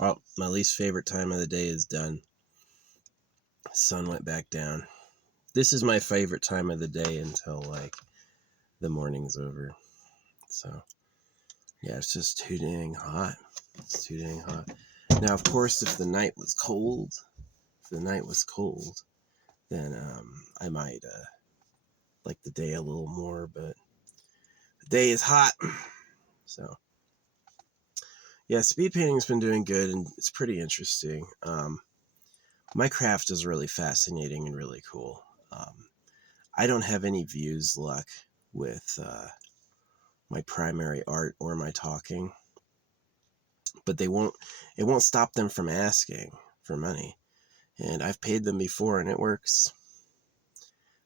Oh, my least favorite time of the day is done. Sun went back down. This is my favorite time of the day until like the morning's over. So yeah, it's just too dang hot. It's too dang hot. Now, of course, if the night was cold, then I might like the day a little more. But the day is hot, so yeah. Speed painting's been doing good, and it's pretty interesting. My craft is really fascinating and really cool. I don't have any views luck with my primary art or my talking, but it won't stop them from asking for money. And I've paid them before and it works.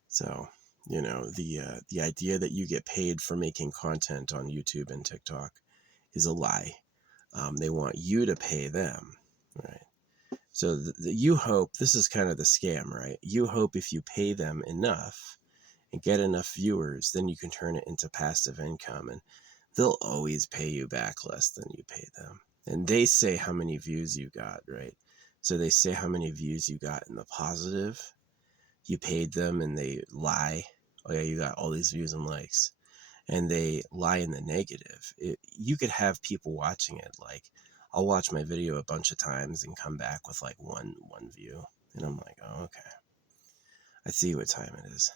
So, the idea that you get paid for making content on YouTube and TikTok is a lie. They want you to pay them, right? So you hope, this is kind of the scam, right? You hope if you pay them enough and get enough viewers, then you can turn it into passive income, and they'll always pay you back less than you pay them. And they say how many views you got, right? So they say how many views you got in the positive. You paid them and they lie. Oh yeah, you got all these views and likes. And they lie in the negative. You could have people watching it. Like, I'll watch my video a bunch of times and come back with like one view. And I'm like, oh, okay. I see what time it is.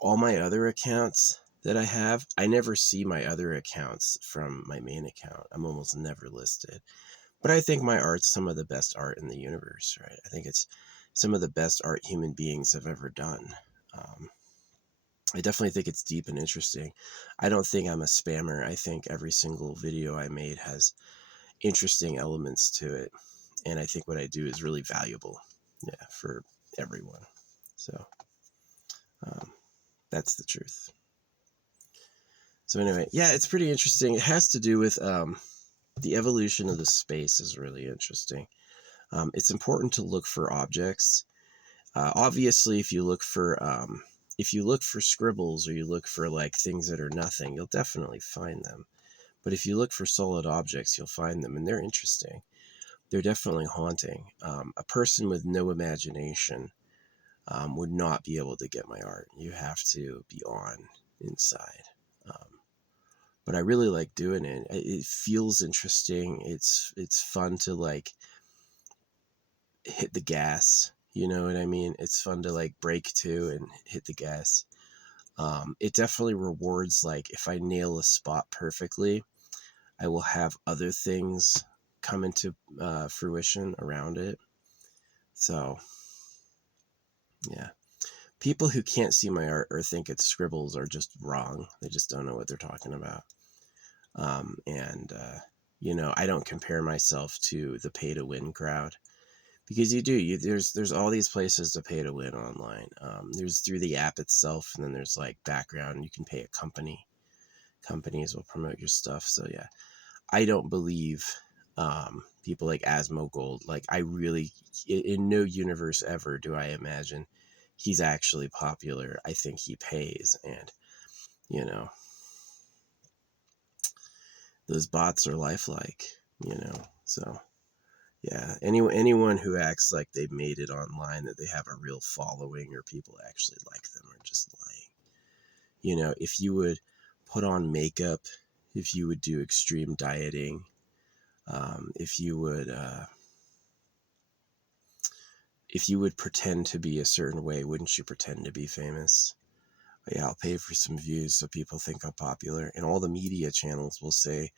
All my other accounts that I have, I never see my other accounts from my main account. I'm almost never listed. But I think my art's some of the best art in the universe, right? I think it's some of the best art human beings have ever done. I definitely think it's deep and interesting. I don't think I'm a spammer. I think every single video I made has interesting elements to it. And I think what I do is really valuable, yeah, for everyone. So um, that's the truth. So anyway, yeah, it's pretty interesting. It has to do with the evolution of the space is really interesting. It's important to look for objects. Obviously, if you look for scribbles, or you look for like things that are nothing, you'll definitely find them. But if you look for solid objects, you'll find them, and they're interesting. They're definitely haunting. A person with no imagination would not be able to get my art. You have to be on inside. But I really like doing it. It feels interesting. It's fun to like hit the gas. You know what I mean? It's fun to like break to and hit the gas. It definitely rewards, like if I nail a spot perfectly, I will have other things come into fruition around it. So yeah, people who can't see my art or think it's scribbles are just wrong. They just don't know what they're talking about. And I don't compare myself to the pay to win crowd, because there's all these places to pay to win online. There's through the app itself, and then there's like background. You can pay a company. Companies will promote your stuff. So yeah, I don't believe people like Asmongold. Like, I really, in no universe ever do I imagine he's actually popular. I think he pays, and you know those bots are lifelike. So yeah, anyone who acts like they've made it online, that they have a real following or people actually like them, are just lying. If you would put on makeup, if you would do extreme dieting, if you would pretend to be a certain way, wouldn't you pretend to be famous? Yeah, I'll pay for some views so people think I'm popular. And all the media channels will say,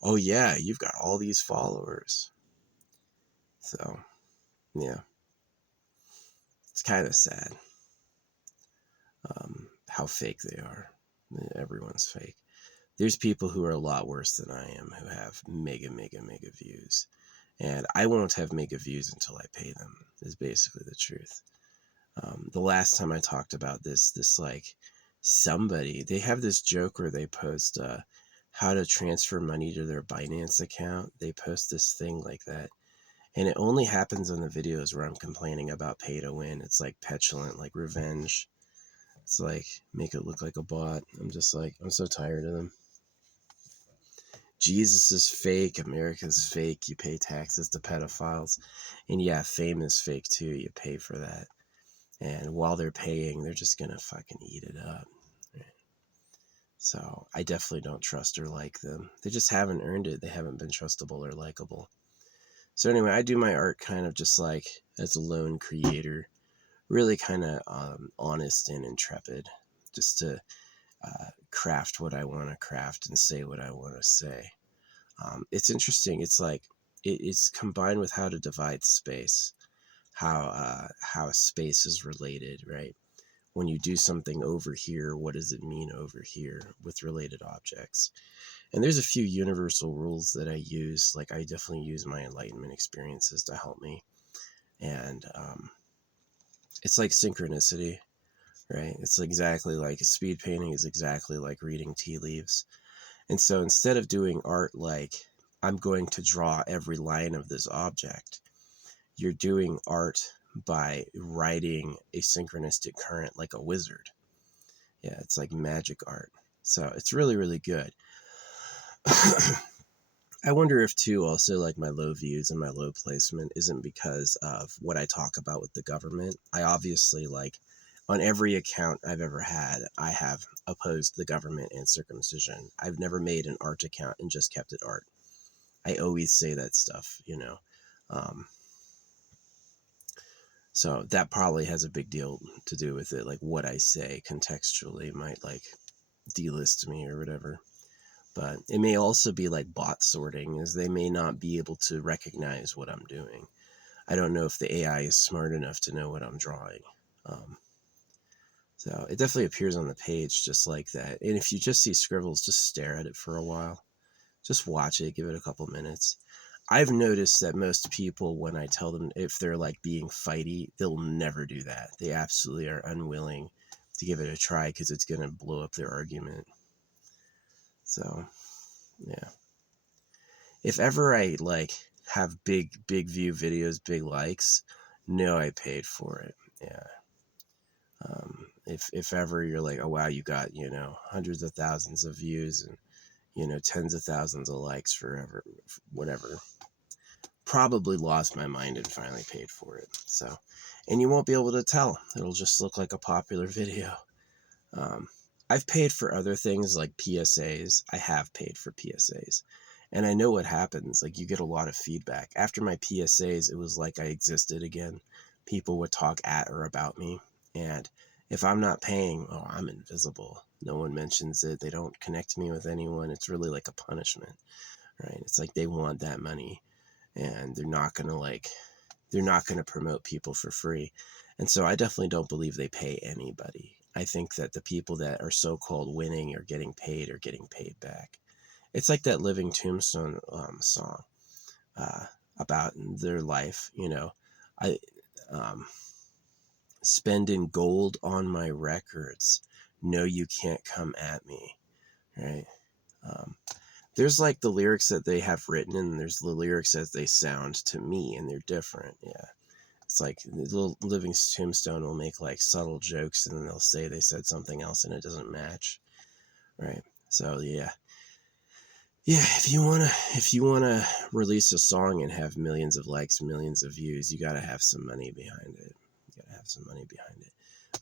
oh yeah, you've got all these followers. So yeah, it's kind of sad how fake they are. Everyone's fake. There's people who are a lot worse than I am, who have mega, mega, mega views. And I won't have mega views until I pay them, is basically the truth. The last time I talked about this like somebody, they have this joke where they post how to transfer money to their Binance account. They post this thing like that. And it only happens in the videos where I'm complaining about pay to win. It's like petulant, like revenge. It's like, make it look like a bot. I'm just like, I'm so tired of them. Jesus is fake, America's fake, you pay taxes to pedophiles, and yeah, fame is fake too, you pay for that. And while they're paying, they're just gonna fucking eat it up. So I definitely don't trust or like them. They just haven't earned it. They haven't been trustable or likable. So anyway, I do my art kind of just like as a lone creator, really kind of honest and intrepid, just to craft what I want to craft and say what I want to say. It's interesting. It's like it's combined with how to divide space, how space is related, right? When you do something over here, what does it mean over here with related objects? And there's a few universal rules that I use. Like I definitely use my enlightenment experiences to help me. And it's like synchronicity, right? It's exactly like speed painting is exactly like reading tea leaves. And so instead of doing art like I'm going to draw every line of this object, you're doing art by writing a synchronistic current like a wizard. Yeah, it's like magic art. So it's really, really good. I wonder if too also like my low views and my low placement isn't because of what I talk about with the government. I obviously like on every account I've ever had, I have opposed the government and circumcision. I've never made an art account and just kept it art. I always say that stuff, you know. So that probably has a big deal to do with it. Like what I say contextually might like delist me or whatever. But it may also be like bot sorting, as they may not be able to recognize what I'm doing. I don't know if the AI is smart enough to know what I'm drawing. So it definitely appears on the page just like that. And if you just see scribbles, just stare at it for a while. Just watch it, give it a couple minutes. I've noticed that most people, when I tell them if they're like being fighty, they'll never do that. They absolutely are unwilling to give it a try because it's going to blow up their argument. So, yeah. If ever I like have big view videos, big likes, no, I paid for it. Yeah. If ever you're like, oh wow, you got, you know, hundreds of thousands of views and, you know, tens of thousands of likes forever, whatever, probably lost my mind and finally paid for it. So, and you won't be able to tell. It'll just look like a popular video. I've paid for other things like PSAs. I have paid for PSAs. And I know what happens. Like you get a lot of feedback. After my PSAs, it was like I existed again. People would talk at or about me. And if I'm not paying, oh, I'm invisible. No one mentions it. They don't connect me with anyone. It's really like a punishment, right? It's like they want that money and they're not going to promote people for free. And so I definitely don't believe they pay anybody. I think that the people that are so-called winning are getting paid back. It's like that Living Tombstone song about their life. You know, I spending gold on my records. No, you can't come at me, right? There's like the lyrics that they have written, and there's the lyrics as they sound to me, and they're different. Yeah. It's like the little Living Tombstone will make like subtle jokes and then they'll say they said something else and it doesn't match. Right. So yeah. Yeah, if you wanna release a song and have millions of likes, millions of views, you gotta have some money behind it.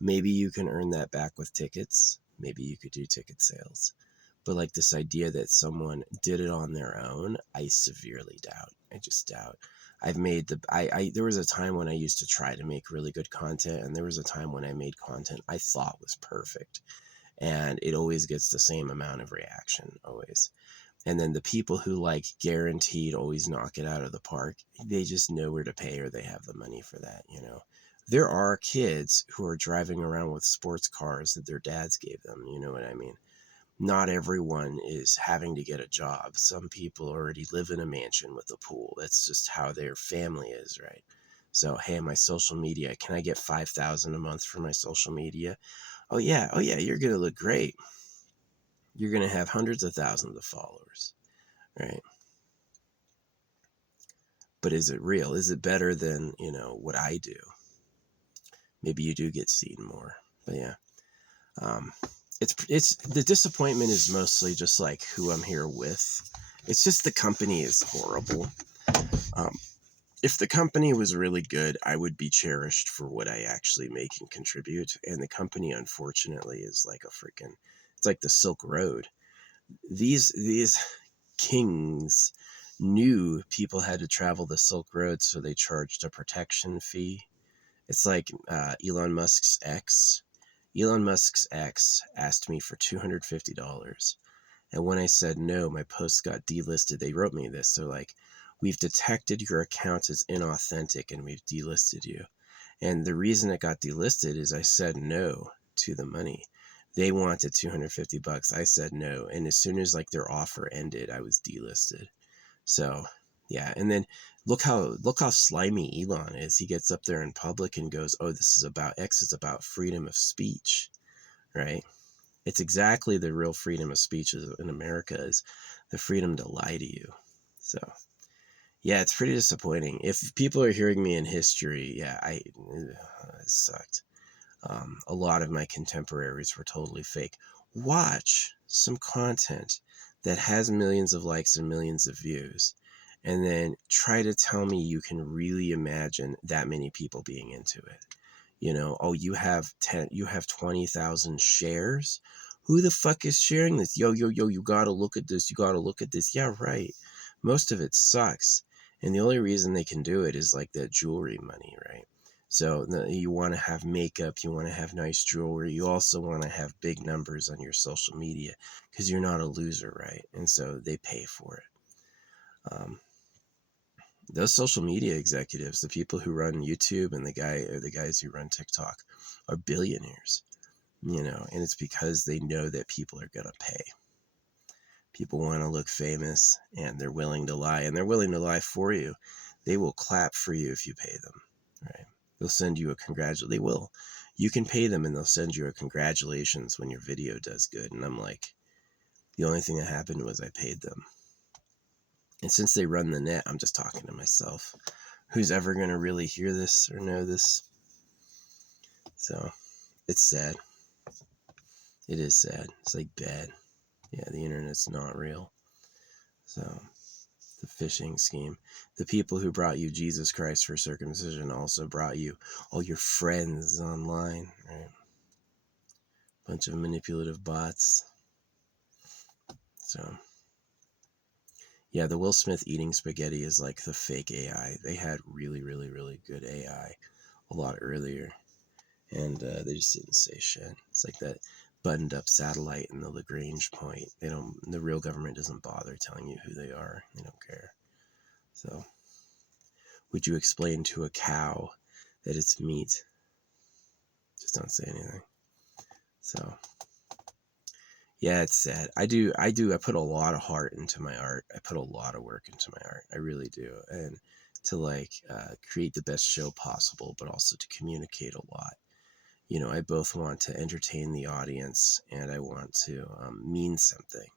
Maybe you can earn that back with tickets. Maybe you could do ticket sales. But like this idea that someone did it on their own, I severely doubt. I just doubt. I've made there was a time when I used to try to make really good content, and there was a time when I made content I thought was perfect, and it always gets the same amount of reaction, always. And then the people who like guaranteed always knock it out of the park, they just know where to pay or they have the money for that, you know. There are kids who are driving around with sports cars that their dads gave them, you know what I mean? Not everyone is having to get a job. Some people already live in a mansion with a pool. That's just how their family is, right? So, hey, my social media, can I get 5,000 a month for my social media? Oh yeah, you're going to look great. You're going to have hundreds of thousands of followers, right? But is it real? Is it better than, you know, what I do? Maybe you do get seen more. But yeah. It's the disappointment is mostly just like who I'm here with It's just the company is horrible. Um, if the company was really good, I would be cherished for what I actually make and contribute. And the company, unfortunately, is like a freaking, it's like the Silk Road. These kings knew people had to travel the Silk Road, so they charged a protection fee. It's like Elon Musk's ex. Elon Musk's ex asked me for $250. And when I said no, my post got delisted. They wrote me this. So, like, we've detected your account as inauthentic and we've delisted you. And the reason it got delisted is I said no to the money. They wanted $250. I said no. And as soon as like their offer ended, I was delisted. So yeah. And then look how slimy Elon is. He gets up there in public and goes, "Oh, this is about X is about freedom of speech," right? It's exactly the real freedom of speech in America is the freedom to lie to you. So yeah, it's pretty disappointing. If people are hearing me in history, yeah, it sucked. A lot of my contemporaries were totally fake. Watch some content that has millions of likes and millions of views, and then try to tell me you can really imagine that many people being into it. You know, oh, you have 20,000 shares. Who the fuck is sharing this? Yo, you gotta look at this. You gotta look at this. Yeah, right. Most of it sucks. And the only reason they can do it is like that jewelry money, right? So you want to have makeup, you want to have nice jewelry, you also want to have big numbers on your social media because you're not a loser, right? And so they pay for it. Those social media executives, the people who run YouTube and the guys who run TikTok, are billionaires, you know, and it's because they know that people are gonna pay. People want to look famous, and they're willing to lie, and they're willing to lie for you. They will clap for you if you pay them, right? They'll send you a congratulation. They will. You can pay them and they'll send you a congratulations when your video does good. And I'm like, the only thing that happened was I paid them. And since they run the net, I'm just talking to myself. Who's ever going to really hear this or know this? So it's sad. It is sad. It's like bad. Yeah, the internet's not real. So the phishing scheme. The people who brought you Jesus Christ for circumcision also brought you all your friends online, right? Bunch of manipulative bots. So yeah, the Will Smith eating spaghetti is like the fake AI. They had really, really, really good AI a lot earlier, and they just didn't say shit. It's like that buttoned up satellite in the Lagrange point. The real government doesn't bother telling you who they are. They don't care. So would you explain to a cow that it's meat? Just don't say anything. So yeah, it's sad. I put a lot of heart into my art. I put a lot of work into my art. I really do. And to like create the best show possible, but also to communicate a lot. You know, I both want to entertain the audience and I want to mean something.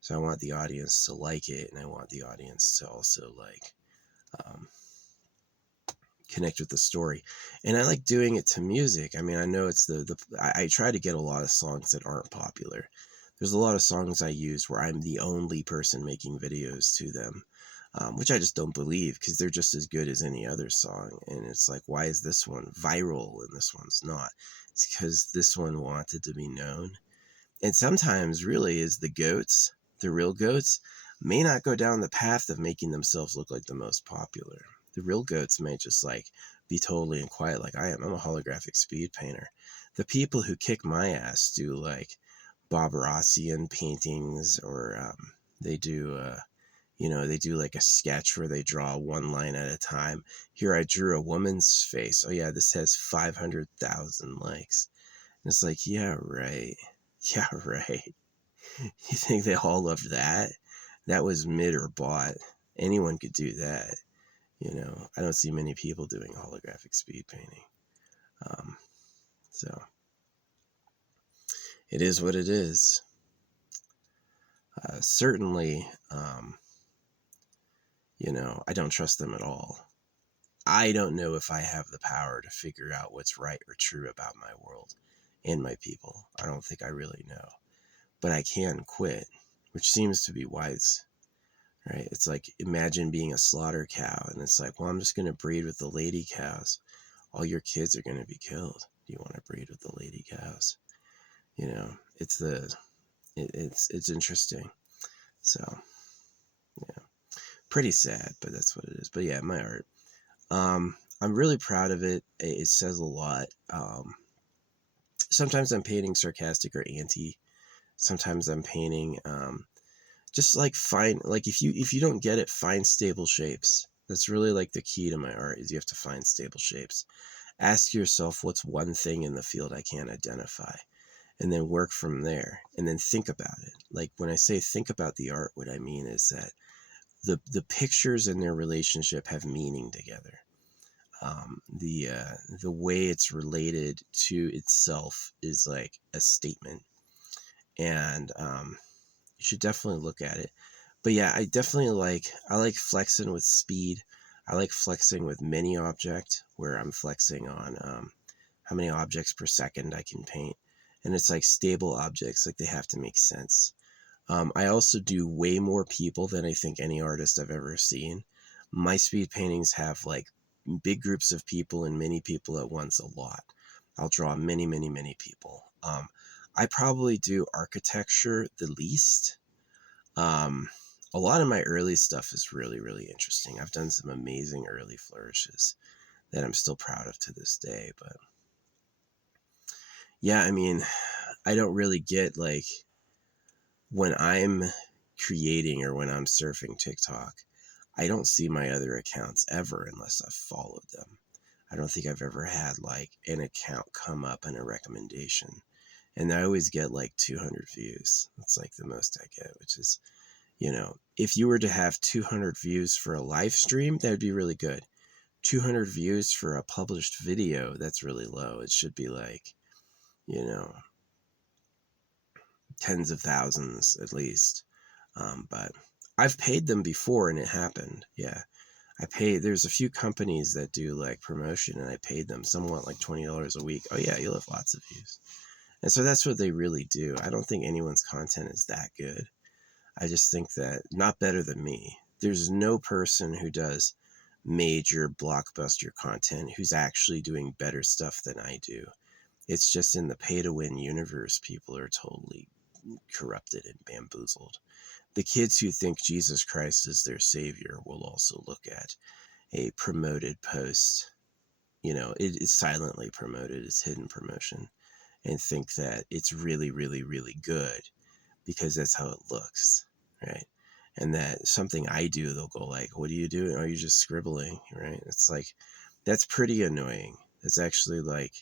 So I want the audience to like it, and I want the audience to also like um, connect with the story. And I like doing it to music. I mean, I know it's I try to get a lot of songs that aren't popular. There's a lot of songs I use where I'm the only person making videos to them, which I just don't believe because they're just as good as any other song. And it's like, why is this one viral and this one's not? It's because this one wanted to be known. And sometimes, really, is the goats, the real goats, may not go down the path of making themselves look like the most popular. The real goats may just like be totally and quiet like I am. I'm a holographic speed painter. The people who kick my ass do like Bob Rossian paintings, or they do they do like a sketch where they draw one line at a time. Here I drew a woman's face. Oh yeah, this has 500,000 likes. And it's like, yeah, right. Yeah, right. You think they all loved that? That was mid or bought. Anyone could do that. You know, I don't see many people doing holographic speed painting. Um, so it is what it is. Certainly, I don't trust them at all. I don't know if I have the power to figure out what's right or true about my world and my people. I don't think I really know. But I can quit, which seems to be wise. right? It's like, imagine being a slaughter cow, and it's like, well, I'm just going to breed with the lady cows. All your kids are going to be killed. Do you want to breed with the lady cows? You know, it's interesting. So yeah, pretty sad, but that's what it is. But yeah, my art. I'm really proud of it. It says a lot. Sometimes I'm painting sarcastic or anti. Sometimes I'm painting just like find, like, if you don't get it, find stable shapes. That's really like the key to my art, is you have to find stable shapes. Ask yourself, what's one thing in the field I can't identify, and then work from there, and then think about it. Like, when I say think about the art, what I mean is that the pictures and their relationship have meaning together. The way it's related to itself is like a statement, and you should definitely look at it. But yeah, I like flexing with speed. I like flexing with many object, where I'm flexing on how many objects per second I can paint, and it's like stable objects, like they have to make sense. I also do way more people than I think any artist I've ever seen. My speed paintings have like big groups of people and many people at once a lot. I'll draw many, many, many people. I probably do architecture the least. Um, a lot of my early stuff is really, really interesting. I've done some amazing early flourishes that I'm still proud of to this day. But yeah, I mean, I don't really get, like, when I'm creating or when I'm surfing TikTok, I don't see my other accounts ever unless I've followed them. I don't think I've ever had like an account come up in a recommendation. And I always get like 200 views. That's like the most I get, which is, if you were to have 200 views for a live stream, that would be really good. 200 views for a published video, that's really low. It should be like, you know, tens of thousands at least. But I've paid them before and it happened. Yeah. There's a few companies that do like promotion, and I paid them. Some want like $20 a week. Oh yeah, you'll have lots of views. And so that's what they really do. I don't think anyone's content is that good. I just think that not better than me. There's no person who does major blockbuster content who's actually doing better stuff than I do. It's just in the pay to win universe, people are totally corrupted and bamboozled. The kids who think Jesus Christ is their savior will also look at a promoted post. It is silently promoted, it's hidden promotion, and think that it's really, really, really good because that's how it looks, right? And that something I do, they'll go like, what are you doing? Are you just scribbling, right? It's like, that's pretty annoying. It's actually like,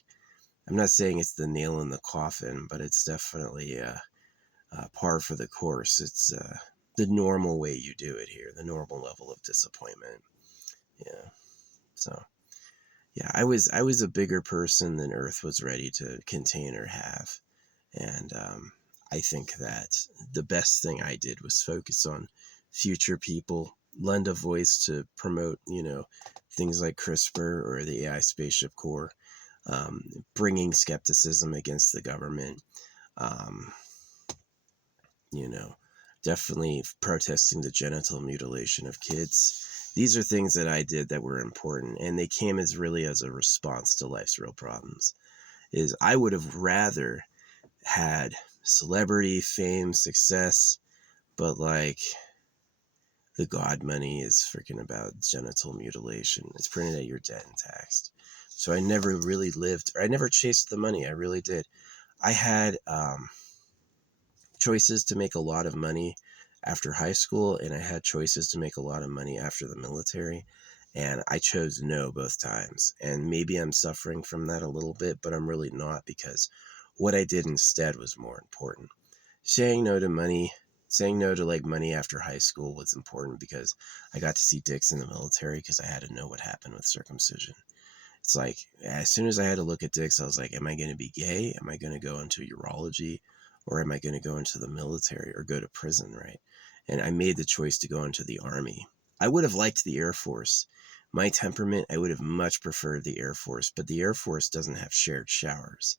I'm not saying it's the nail in the coffin, but it's definitely par for the course. It's the normal way you do it here, the normal level of disappointment. Yeah. So yeah, I was a bigger person than Earth was ready to contain or have, and I think that the best thing I did was focus on future people, lend a voice to promote, things like CRISPR or the AI Spaceship Core, bringing skepticism against the government, um, you know, definitely protesting the genital mutilation of kids. These are things that I did that were important, and they came as a response to life's real problems. Is I would have rather had celebrity, fame, success, but like the God money is freaking about genital mutilation. It's printed at your debt and taxed. So I never really lived, or I never chased the money. I really did. I had choices to make a lot of money after high school, and I had choices to make a lot of money after the military. And I chose no both times. And maybe I'm suffering from that a little bit, but I'm really not, because what I did instead was more important. Saying no to money, saying no to like money after high school was important because I got to see dicks in the military because I had to know what happened with circumcision. It's like, as soon as I had to look at dicks, I was like, am I going to be gay? Am I going to go into urology? Or am I going to go into the military or go to prison, right? And I made the choice to go into the Army. I would have liked the Air Force. My temperament, I would have much preferred the Air Force, but the Air Force doesn't have shared showers.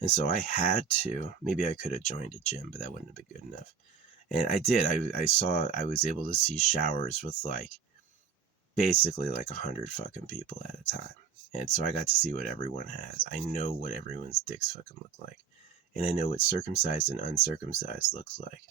And so I had to, maybe I could have joined a gym, but that wouldn't have been good enough. And I did. I was able to see showers with like basically like 100 fucking people at a time. And so I got to see what everyone has. I know what everyone's dicks fucking look like. And I know what circumcised and uncircumcised looks like.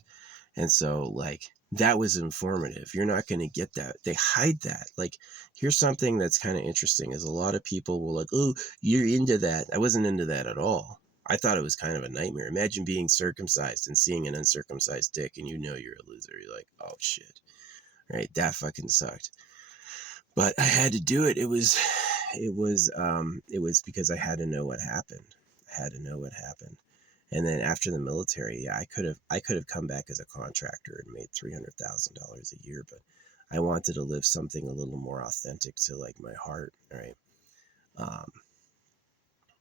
And so like that was informative. You're not going to get that. They hide that. Like here's something that's kind of interesting is a lot of people will like, oh, you're into that. I wasn't into that at all. I thought it was kind of a nightmare. Imagine being circumcised and seeing an uncircumcised dick and you know you're a loser. You're like, oh shit. Right? That fucking sucked. But I had to do it. It was because I had to know what happened. I had to know what happened. And then after the military, yeah, I could have come back as a contractor and made $300,000 a year, but I wanted to live something a little more authentic to like my heart, right?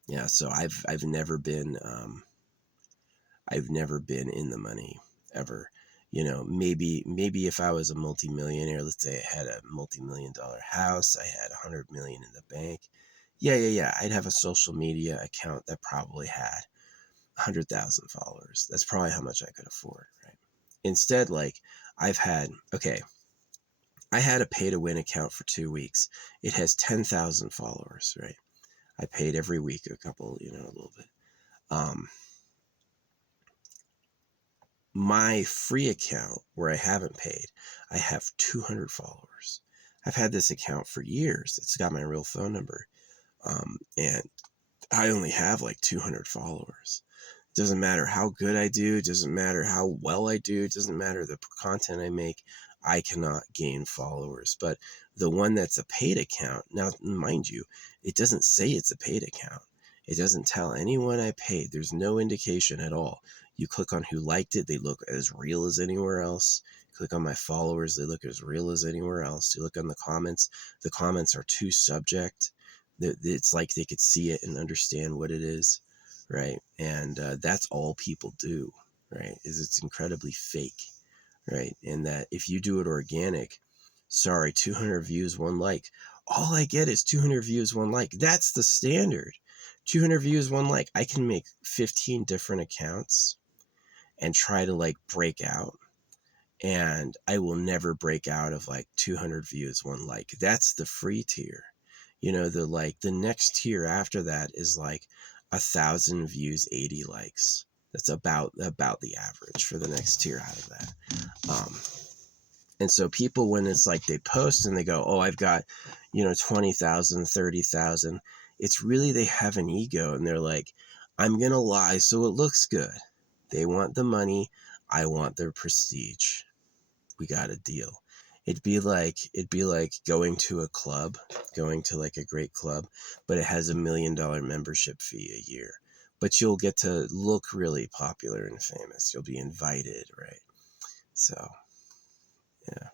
Yeah, so I've never been in the money ever. You know, maybe if I was a multimillionaire, let's say I had a multi-million-dollar house, I had 100 million in the bank. Yeah, I'd have a social media account that probably had 100,000 followers. That's probably how much I could afford, right? Instead, like I had a pay to win account for 2 weeks. It has 10,000 followers, right? I paid every week a couple, a little bit. My free account where I haven't paid, I have 200 followers. I've had this account for years. It's got my real phone number. And I only have like 200 followers. Doesn't matter how good I do. It doesn't matter how well I do. It doesn't matter the content I make. I cannot gain followers. But the one that's a paid account, now mind you, it doesn't say it's a paid account. It doesn't tell anyone I paid. There's no indication at all. You click on who liked it, they look as real as anywhere else. Click on my followers, they look as real as anywhere else. You look on the comments are too subject. It's like they could see it and understand what it is, right? And that's all people do, right? Is it's incredibly fake, right? And that if you do it organic, sorry, 200 views, 1 like. All I get is 200 views, 1 like. That's the standard. 200 views, 1 like. I can make 15 different accounts and try to like break out, and I will never break out of like 200 views, 1 like. That's the free tier. The next tier after that is like 1,000 views, 80 likes. That's about the average for the next tier out of that. And so people, when it's like they post and they go, oh, I've got 20,000, 30,000, it's really they have an ego and they're like, I'm gonna lie so it looks good. They want the money, I want their prestige. We got a deal. It'd be like going to a club, going to like a great club, but it has $1 million membership fee a year. But you'll get to look really popular and famous. You'll be invited, right? So, yeah.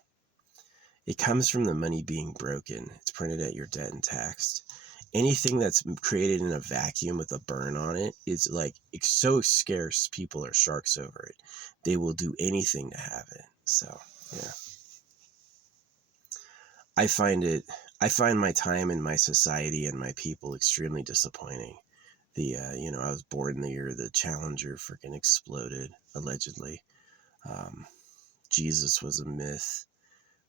It comes from the money being broken. It's printed at your debt and taxed. Anything that's created in a vacuum with a burn on it is like, it's so scarce, people are sharks over it. They will do anything to have it. So, yeah. I find my time and my society and my people extremely disappointing. I was born the year the Challenger freaking exploded, allegedly. Jesus was a myth.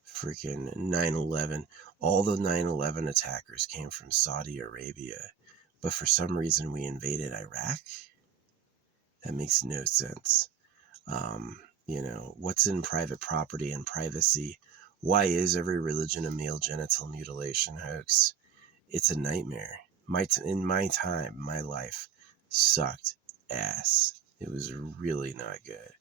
Freaking 9/11. All the 9/11 attackers came from Saudi Arabia. But for some reason we invaded Iraq? That makes no sense. What's in private property and privacy? Why is every religion a male genital mutilation hoax? It's a nightmare. In my time, my life sucked ass. It was really not good.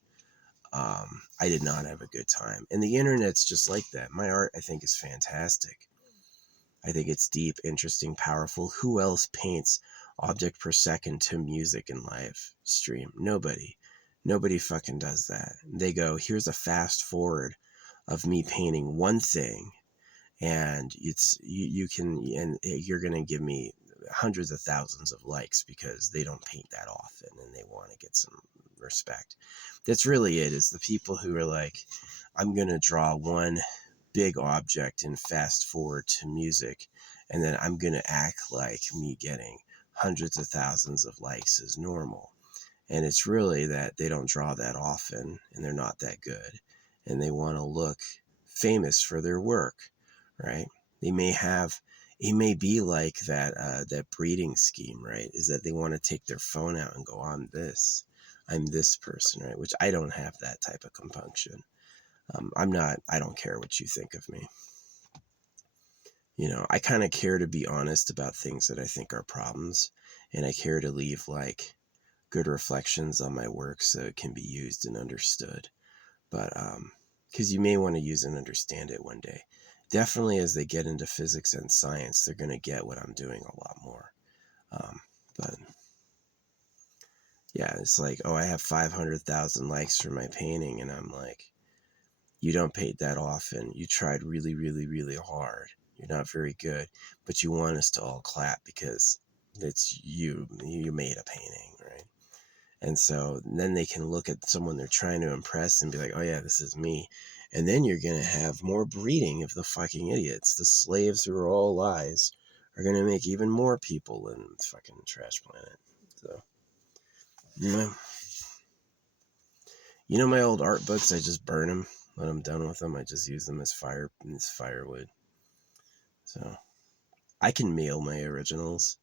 I did not have a good time. And the internet's just like that. My art, I think, is fantastic. I think it's deep, interesting, powerful. Who else paints object per second to music in live stream? Nobody. Nobody fucking does that. They go, here's a fast forward of me painting one thing, and you can, and you're going to give me hundreds of thousands of likes because they don't paint that often and they want to get some respect. That's really it, is the people who are like, I'm going to draw one big object and fast forward to music, and then I'm going to act like me getting hundreds of thousands of likes is normal. And it's really that they don't draw that often and they're not that good. And they want to look famous for their work, right? They may have, it may be like that, that breeding scheme, right? Is that they want to take their phone out and go, I'm this person, right? Which I don't have that type of compunction. I don't care what you think of me. You know, I kind of care to be honest about things that I think are problems. And I care to leave like good reflections on my work so it can be used and understood. But, because you may want to use and understand it one day. Definitely as they get into physics and science, they're going to get what I'm doing a lot more. But yeah, it's like, oh, I have 500,000 likes for my painting. And I'm like, you don't paint that often. You tried really, really, really hard. You're not very good, but you want us to all clap because it's you made a painting, right? And so then they can look at someone they're trying to impress and be like, oh yeah, this is me. And then you're going to have more breeding of the fucking idiots. The slaves who are all lies are going to make even more people in fucking Trash Planet. So, yeah. You know my old art books, I just burn them when I'm done with them. I just use them as firewood. So I can mail my originals.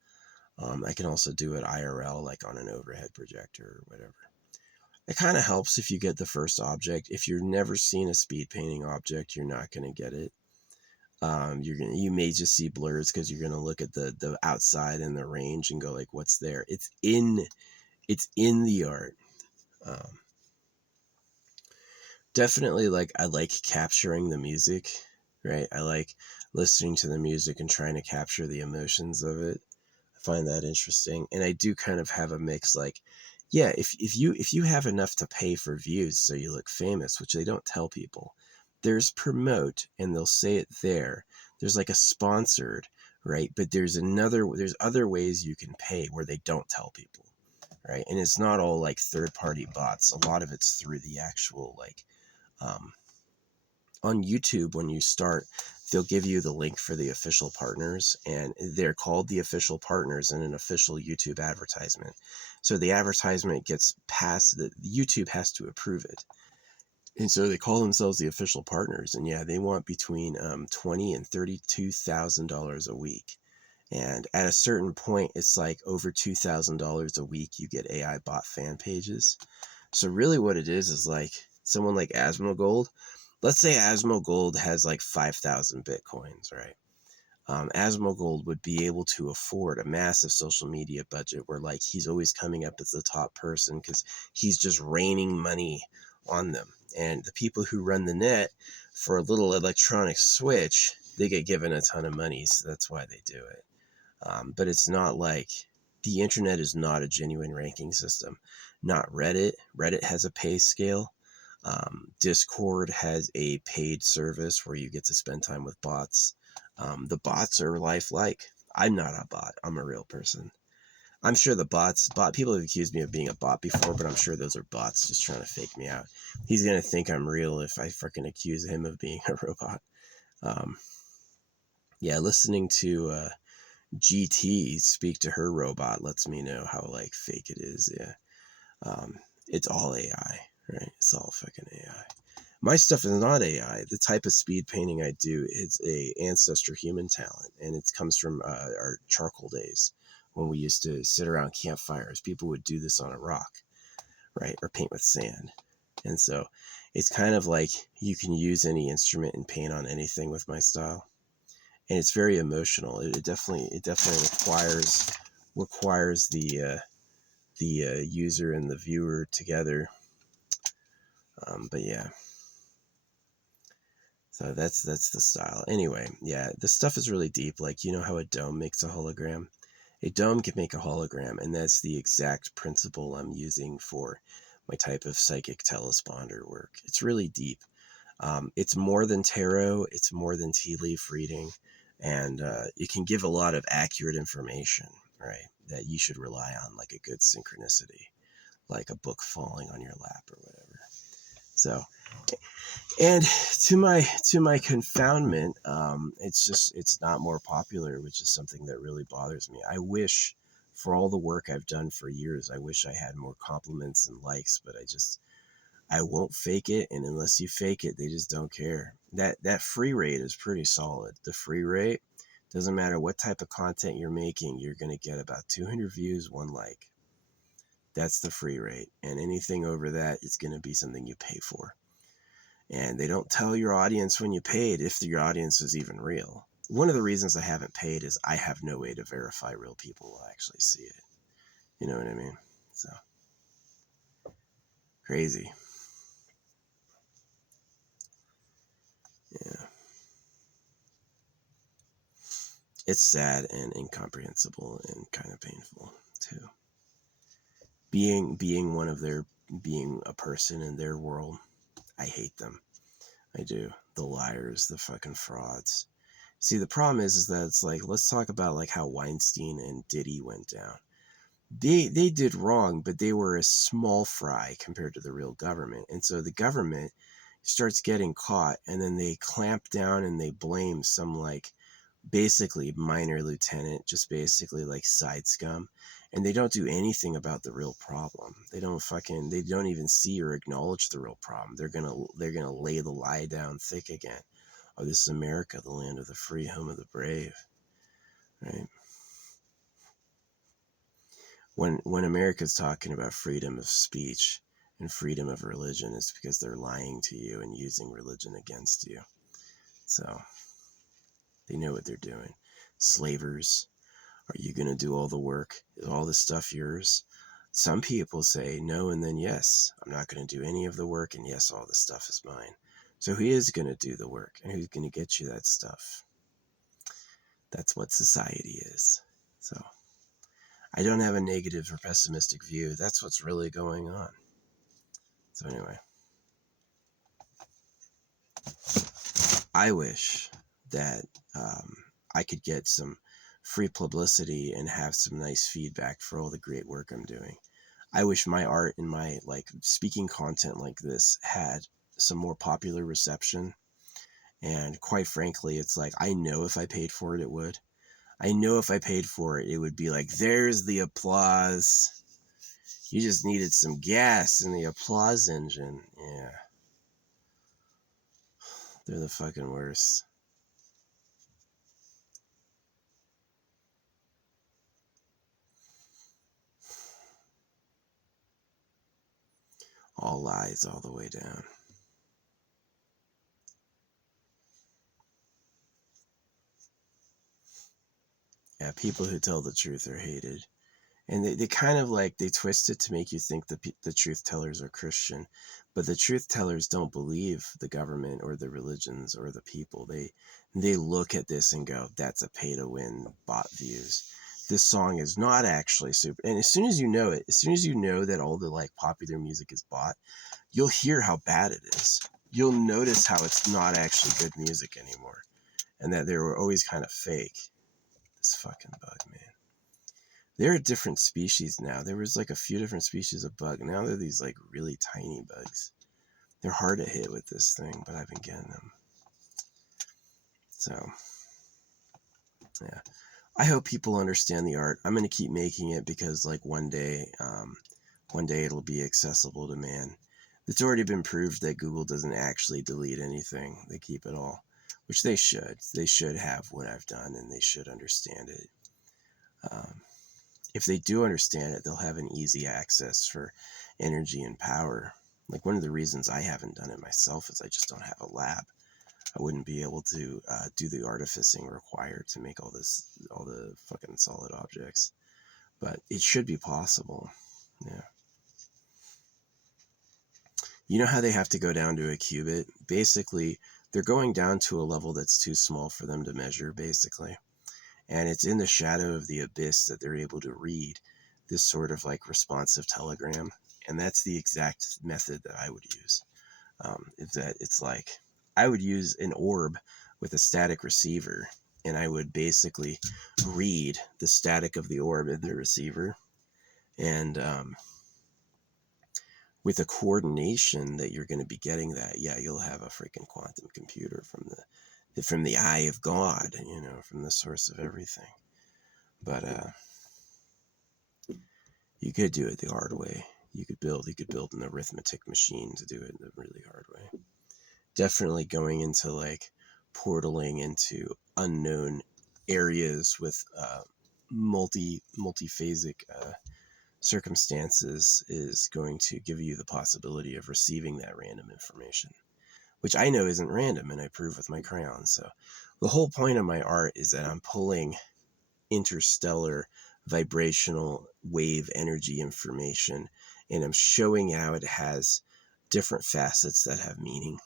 I can also do it IRL, like on an overhead projector or whatever. It kind of helps if you get the first object. If you've never seen a speed painting object, you're not going to get it. You may just see blurs because you're going to look at the outside and the range and go like, what's there? It's in the art. Definitely, like, I like capturing the music, right? I like listening to the music and trying to capture the emotions of it. I find that interesting. And I do kind of have a mix, like, yeah, if you have enough to pay for views so you look famous, which they don't tell people, there's promote and they'll say it there. There's like a sponsored, right? But there's other ways you can pay where they don't tell people, right? And it's not all like third party bots. A lot of it's through the actual like um, on YouTube, when you start, they'll give you the link for the official partners, and they're called the official partners in an official YouTube advertisement. So the advertisement gets passed, the YouTube has to approve it. And so they call themselves the official partners. And yeah, they want between $20,000 and $32,000 a week. And at a certain point, it's like over $2,000 a week, you get AI bot fan pages. So really what it is like someone like Asmongold. Let's say Asmongold has like 5,000 Bitcoins, right? Asmongold would be able to afford a massive social media budget where like he's always coming up as the top person because he's just raining money on them. And the people who run the net for a little electronic switch, they get given a ton of money. So that's why they do it. But it's not like the internet is not a genuine ranking system. Not Reddit. Reddit has a pay scale. Discord has a paid service where you get to spend time with bots. The bots are lifelike. I'm not a bot. I'm a real person. I'm sure people have accused me of being a bot before, but I'm sure those are bots just trying to fake me out. He's going to think I'm real if I freaking accuse him of being a robot. Yeah, listening to GT speak to her robot lets me know how like fake it is. Yeah. It's all AI, right? It's all fucking AI. My stuff is not AI. The type of speed painting I do is a ancestor human talent, and it comes from our charcoal days when we used to sit around campfires. People would do this on a rock, right, or paint with sand. And so it's kind of like you can use any instrument and paint on anything with my style, and it's very emotional. It definitely requires the user and the viewer together. But yeah, so that's the style. Anyway, yeah, the stuff is really deep. Like, you know how a dome makes a hologram? A dome can make a hologram, and that's the exact principle I'm using for my type of psychic telesponder work. It's really deep. It's more than tarot. It's more than tea leaf reading, and it can give a lot of accurate information, right? That you should rely on, like a good synchronicity, like a book falling on your lap or whatever. So, and to my confoundment, it's not more popular, which is something that really bothers me. I wish for all the work I've done for years, I wish I had more compliments and likes, but I won't fake it. And unless you fake it, they just don't care. That free rate is pretty solid. The free rate, doesn't matter what type of content you're making, you're going to get about 200 views, 1 like. That's the free rate. And anything over that is going to be something you pay for. And they don't tell your audience when you paid if your audience is even real. One of the reasons I haven't paid is I have no way to verify real people will actually see it. You know what I mean? So, crazy. Yeah. It's sad and incomprehensible and kind of painful too. Being one of their, being a person in their world, I hate them. I do. The liars, the fucking frauds. See, the problem is that it's like, let's talk about like how Weinstein and Diddy went down. They did wrong, but they were a small fry compared to the real government. And so the government starts getting caught, and then they clamp down and they blame some like basically minor lieutenant, just basically like side scum. And they don't do anything about the real problem. They don't even see or acknowledge the real problem. They're gonna lay the lie down thick again. Oh, this is America, the land of the free, home of the brave, right? When America's talking about freedom of speech and freedom of religion, it's because they're lying to you and using religion against you. So they know what they're doing. Slavers, are you going to do all the work? Is all this stuff yours? Some people say no and then yes. I'm not going to do any of the work, and yes, all the stuff is mine. So who is going to do the work, and who's going to get you that stuff? That's what society is. So I don't have a negative or pessimistic view. That's what's really going on. So anyway, I wish that I could get some free publicity and have some nice feedback for all the great work I'm doing. I wish my art and my like speaking content like this had some more popular reception. And quite frankly, it's like, I know if I paid for it, it would. I know if I paid for it, it would be like, there's the applause. You just needed some gas in the applause engine. Yeah. They're the fucking worst. All lies all the way down. Yeah, people who tell the truth are hated. And they kind of like, they twist it to make you think the truth tellers are Christian. But the truth tellers don't believe the government or the religions or the people. They look at this and go, that's a pay to win, bot views. This song is not actually super. And as soon as you know it, as soon as you know that all the like popular music is bought, you'll hear how bad it is. You'll notice how it's not actually good music anymore, and that they were always kind of fake. This fucking bug, man. There are different species now. There was like a few different species of bug. Now they're these like really tiny bugs. They're hard to hit with this thing, but I've been getting them. So, yeah. I hope people understand the art. I'm going to keep making it because like one day it'll be accessible to man. It's already been proved that Google doesn't actually delete anything. They keep it all, which they should. They should have what I've done, and they should understand it. If they do understand it, they'll have an easy access for energy and power. Like one of the reasons I haven't done it myself is I just don't have a lab. I wouldn't be able to do the artificing required to make all the fucking solid objects. But it should be possible. Yeah. You know how they have to go down to a qubit? Basically, they're going down to a level that's too small for them to measure, basically. And it's in the shadow of the abyss that they're able to read this sort of like responsive telegram. And that's the exact method that I would use. Is that it's like, I would use an orb with a static receiver, and I would basically read the static of the orb in the receiver. And with a coordination that you're going to be getting that, yeah, you'll have a freaking quantum computer from the eye of God, from the source of everything. But You could do it the hard way. You could build an arithmetic machine to do it the really hard way. Definitely going into like portaling into unknown areas with multiphasic circumstances is going to give you the possibility of receiving that random information, which I know isn't random, and I prove with my crayons. So the whole point of my art is that I'm pulling interstellar vibrational wave energy information, and I'm showing how it has different facets that have meaning.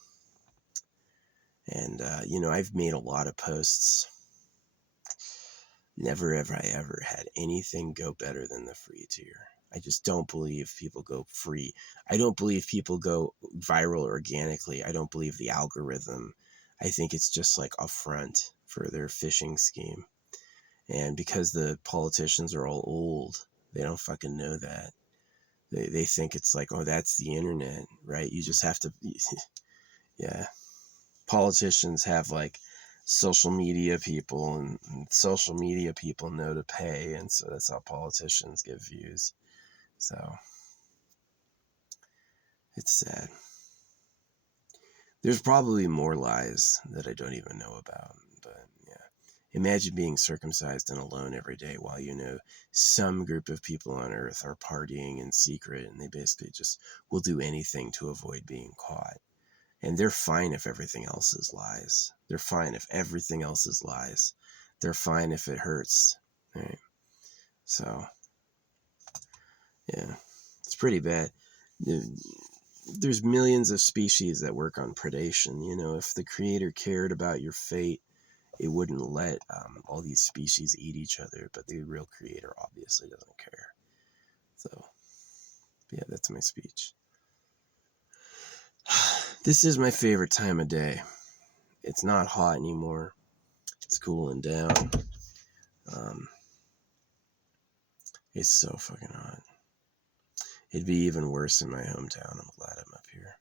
And, I've made a lot of posts. Never have I ever had anything go better than the free tier. I just don't believe people go free. I don't believe people go viral organically. I don't believe the algorithm. I think it's just like a front for their phishing scheme. And because the politicians are all old, they don't fucking know that. They think it's like, oh, that's the internet, right? You just have to, yeah. Politicians have like social media people, and social media people know to pay, and so that's how politicians get views. So it's sad. There's probably more lies that I don't even know about, but yeah. Imagine being circumcised and alone every day while you know some group of people on earth are partying in secret, and they basically just will do anything to avoid being caught. And they're fine if everything else is lies. They're fine if everything else is lies. They're fine if it hurts. Right? So, yeah, it's pretty bad. There's millions of species that work on predation. If the creator cared about your fate, it wouldn't let all these species eat each other. But the real creator obviously doesn't care. So, yeah, that's my speech. This is my favorite time of day. It's not hot anymore. It's cooling down. It's so fucking hot. It'd be even worse in my hometown. I'm glad I'm up here.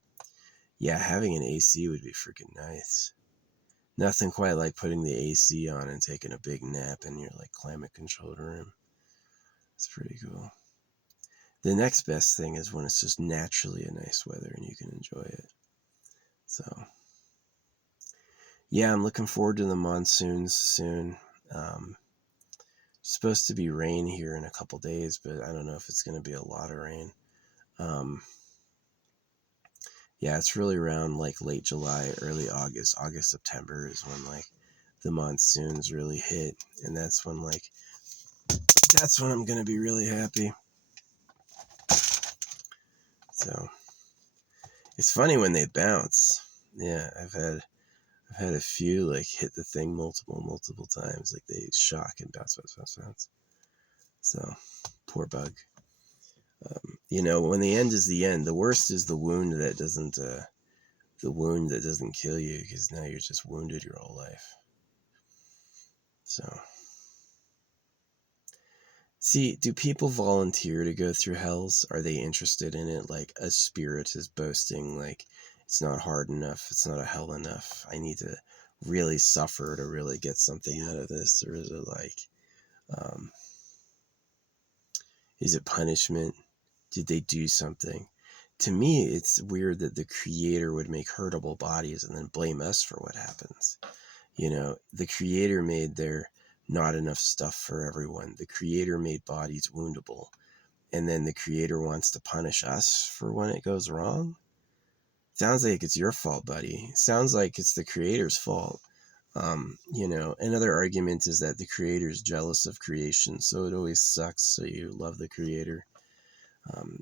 Yeah, having an AC would be freaking nice. Nothing quite like putting the AC on and taking a big nap in your like climate controlled room. It's pretty cool. The next best thing is when it's just naturally a nice weather and you can enjoy it. So, yeah, I'm looking forward to the monsoons soon. Supposed to be rain here in a couple days, but I don't know if it's going to be a lot of rain. Yeah, it's really around like late July, early August. September is when like the monsoons really hit, and that's when I'm gonna be really happy. So it's funny when they bounce. Yeah, I've had a few like hit the thing multiple times. Like they shock and bounce. So poor bug. When the end is the end, the worst is the wound that doesn't kill you, because now you're just wounded your whole life. So, see, do people volunteer to go through hells? Are they interested in it? Like a spirit is boasting, like, it's not hard enough, it's not a hell enough, I need to really suffer to really get something out of this? Or is it like, is it punishment? Did they do something? To me, it's weird that the creator would make hurtable bodies and then blame us for what happens. The creator made there not enough stuff for everyone. The creator made bodies woundable. And then the creator wants to punish us for when it goes wrong? Sounds like it's your fault, buddy. Sounds like it's the creator's fault. Another argument is that the creator is jealous of creation, so it always sucks. So you love the creator.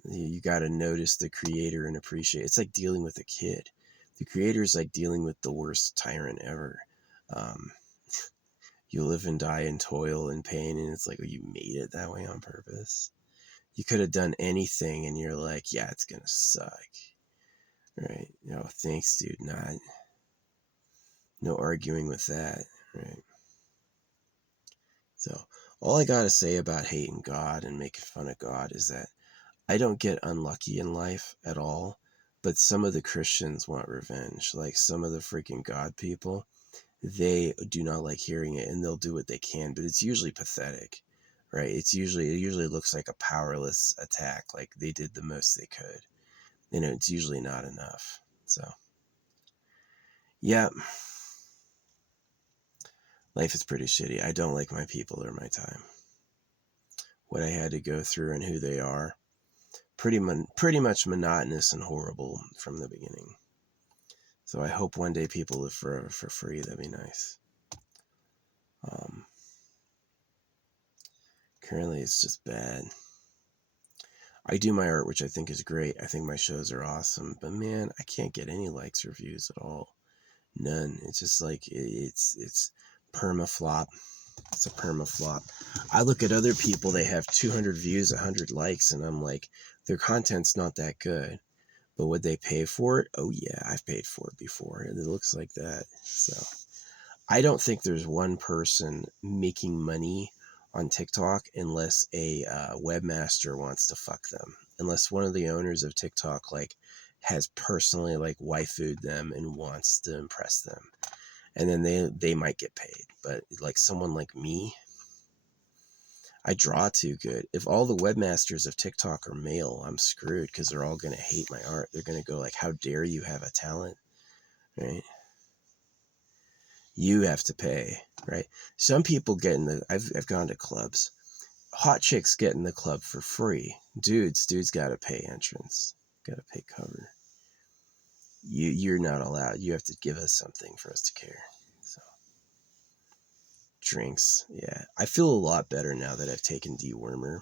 You got to notice the creator and appreciate. It's like dealing with a kid. The creator is like dealing with the worst tyrant ever. You live and die in toil and pain, and it's like, oh, you made it that way on purpose. You could have done anything, and you're like, yeah, it's gonna suck, right? Thanks, dude. No arguing with that, right? So all I gotta say about hating God and making fun of God is that I don't get unlucky in life at all, but some of the Christians want revenge. Like some of the freaking God people, they do not like hearing it, and they'll do what they can, but it's usually pathetic, right? It usually looks like a powerless attack, like they did the most they could. And it's usually not enough. So, yeah, life is pretty shitty. I don't like my people or my time. What I had to go through and who they are, pretty much monotonous and horrible from the beginning. So I hope one day people live forever for free. That'd be nice. Currently, it's just bad. I do my art, which I think is great. I think my shows are awesome, but man, I can't get any likes or views at all. None. It's just like it's perma flop. It's a perma flop. I look at other people; they have 200 views, 100 likes, and I'm like, their content's not that good. But would they pay for it? Oh yeah, I've paid for it before. It looks like that. So I don't think there's one person making money on TikTok unless a webmaster wants to fuck them. Unless one of the owners of TikTok like has personally like waifued them and wants to impress them, and then they might get paid. But like someone like me, I draw too good. If all the webmasters of TikTok are male, I'm screwed because they're all gonna hate my art. They're gonna go like, "How dare you have a talent?" Right? You have to pay, right? Some people get in the. I've gone to clubs. Hot chicks get in the club for free. Dudes got to pay entrance. Got to pay cover. You're not allowed. You have to give us something for us to care. So drinks, yeah. I feel a lot better now that I've taken dewormer.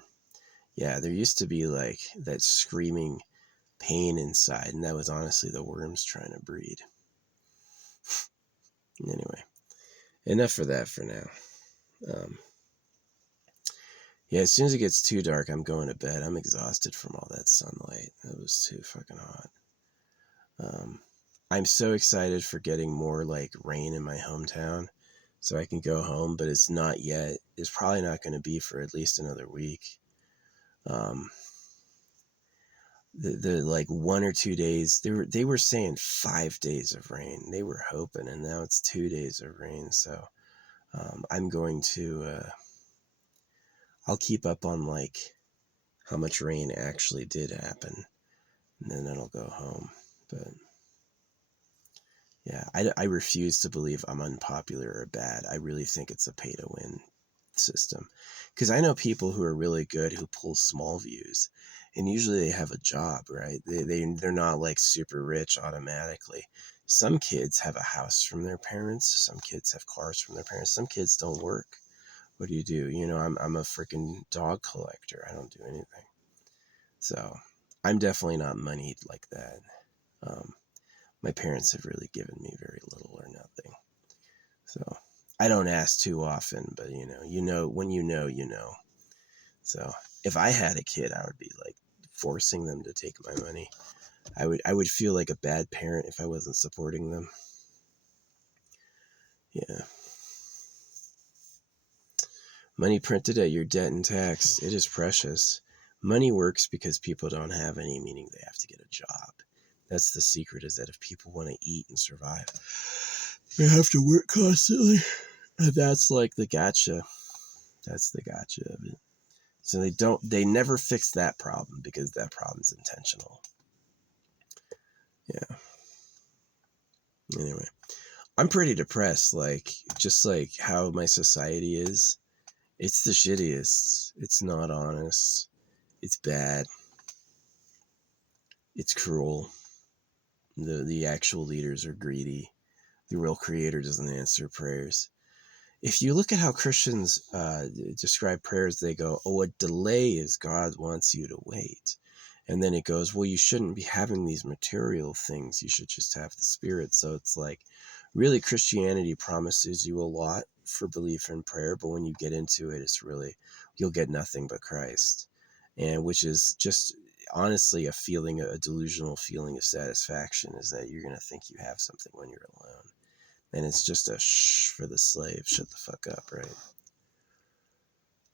Yeah, there used to be like that screaming pain inside, and that was honestly the worms trying to breed. Anyway, enough for that for now. Yeah, as soon as it gets too dark, I'm going to bed. I'm exhausted from all that sunlight. It was too fucking hot. I'm so excited for getting more like rain in my hometown so I can go home, but it's not yet. It's probably not going to be for at least another week. The like 1 or 2 days, they were saying 5 days of rain. They were hoping, and now it's 2 days of rain. So I'm going to I'll keep up on like how much rain actually did happen, and then I'll go home. But yeah, I refuse to believe I'm unpopular or bad. I really think it's a pay to win system. Because I know people who are really good who pull small views, and usually they have a job, right? They're not like super rich automatically. Some kids have a house from their parents. Some kids have cars from their parents. Some kids don't work. What do? You know, I'm a freaking dog collector. I don't do anything. So I'm definitely not moneyed like that. My parents have really given me very little or nothing. So I don't ask too often, but when you know. So if I had a kid, I would be like forcing them to take my money. I would feel like a bad parent if I wasn't supporting them. Yeah. Money printed at your debt and tax. It is precious. Money works because people don't have any, meaning they have to get a job. That's the secret, is that if people want to eat and survive, they have to work constantly. And that's like the gotcha. That's the gotcha of it. So they never fix that problem because that problem is intentional. Yeah. Anyway, I'm pretty depressed. Like, just like how my society is, it's the shittiest. It's not honest. It's bad. It's cruel. The actual leaders are greedy. The real creator doesn't answer prayers. If you look at how Christians describe prayers, they go, "Oh, a delay is God wants you to wait." And then it goes, "Well, you shouldn't be having these material things. You should just have the spirit." So it's like, really, Christianity promises you a lot for belief in prayer, but when you get into it, it's really, you'll get nothing but Christ. And which is just honestly a delusional feeling of satisfaction, is that you're going to think you have something when you're alone. And it's just a shh for the slave. Shut the fuck up, right?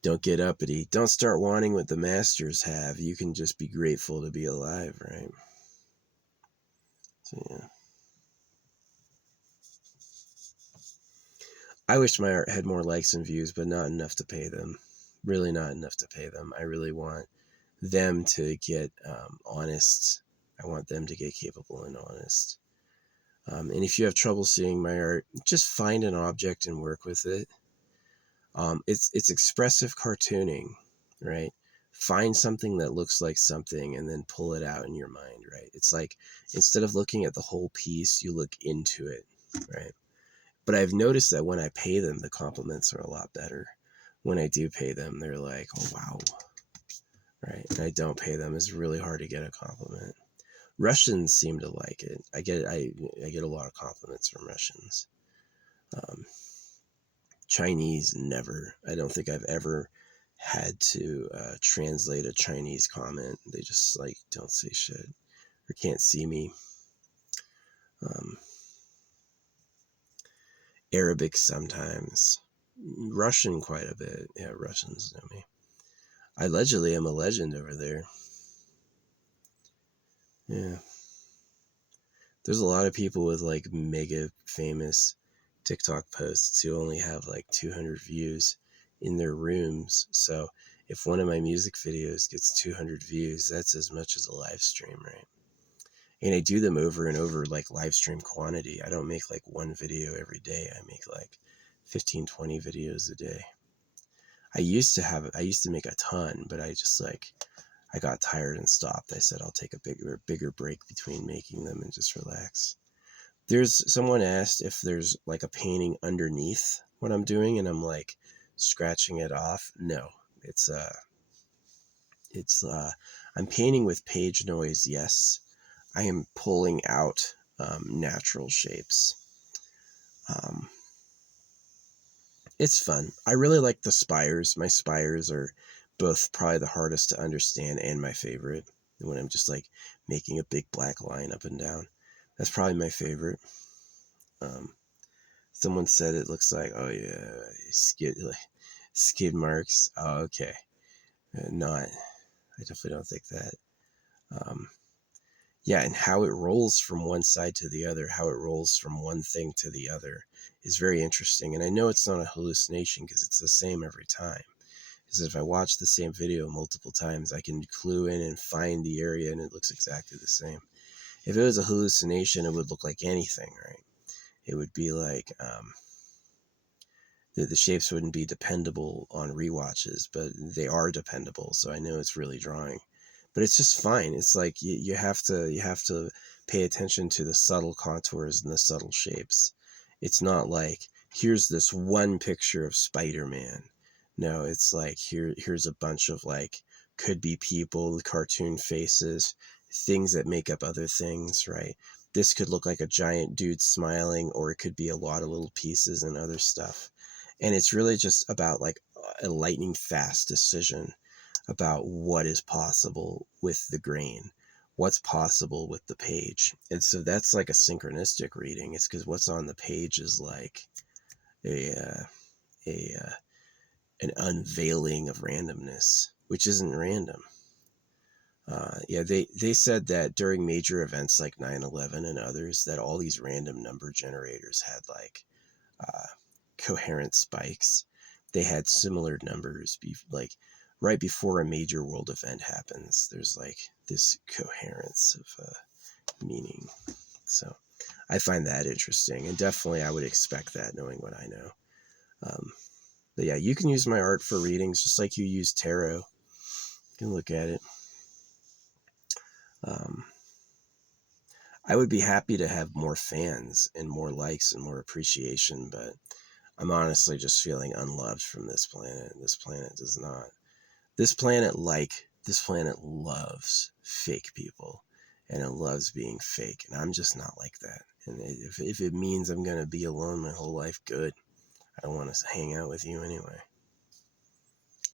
Don't get uppity. Don't start wanting what the masters have. You can just be grateful to be alive, right? So, yeah. I wish my art had more likes and views, but not enough to pay them. really not enough to pay them. I really want them to get honest. I want them to get capable and honest. And if you have trouble seeing my art, just find an object and work with it. It's expressive cartooning, right? Find something that looks like something and then pull it out in your mind, right? It's like, instead of looking at the whole piece, you look into it, right? But I've noticed that when I pay them, the compliments are a lot better. When I do pay them, they're like, oh, wow, right? And I don't pay them, it's really hard to get a compliment. Russians seem to like it. I get a lot of compliments from Russians. Chinese, never. I don't think I've ever had to translate a Chinese comment. They just like don't say shit or can't see me. Arabic sometimes. Russian quite a bit. Yeah, Russians know me. I allegedly am a legend over there. Yeah. There's a lot of people with like mega famous TikTok posts who only have like 200 views in their rooms. So if one of my music videos gets 200 views, that's as much as a live stream, right? And I do them over and over, like live stream quantity. I don't make like one video every day. I make like 15, 20 videos a day. I used to make a ton, but I got tired and stopped. I said, I'll take a bigger break between making them and just relax. Someone asked if there's like a painting underneath what I'm doing, and I'm like scratching it off. No, I'm painting with page noise. Yes, I am pulling out natural shapes. It's fun. I really like the spires. My spires are both probably the hardest to understand and my favorite. When I'm just like making a big black line up and down, that's probably my favorite. Someone said it looks like, oh yeah, skid marks. Oh, okay. Not, I definitely don't think that. Yeah, and how it rolls from one side to the other, how it rolls from one thing to the other is very interesting. And I know it's not a hallucination because it's the same every time. Is if I watch the same video multiple times, I can clue in and find the area and it looks exactly the same. If it was a hallucination, it would look like anything, right? It would be like, the shapes wouldn't be dependable on rewatches, but they are dependable. So I know it's really drawing, but it's just fine. It's like you have to pay attention to the subtle contours and the subtle shapes. It's not like here's this one picture of Spider-Man. No, it's like here's a bunch of like could be people, cartoon faces, things that make up other things, right? This could look like a giant dude smiling, or it could be a lot of little pieces and other stuff. And it's really just about like a lightning fast decision about what is possible with the grain, what's possible with the page. And so that's like a synchronistic reading. It's because what's on the page is like a an unveiling of randomness, which isn't random. Yeah, they said that during major events like 9/11 and others, that all these random number generators had like coherent spikes. They had similar numbers, like right before a major world event happens. There's like this coherence of meaning. So I find that interesting, and definitely I would expect that knowing what I know. But yeah, you can use my art for readings just like you use tarot. You can look at it. I would be happy to have more fans and more likes and more appreciation, but I'm honestly just feeling unloved from this planet. This planet does not. This planet loves fake people, and it loves being fake, and I'm just not like that. And if it means I'm going to be alone my whole life, good. I don't want to hang out with you anyway.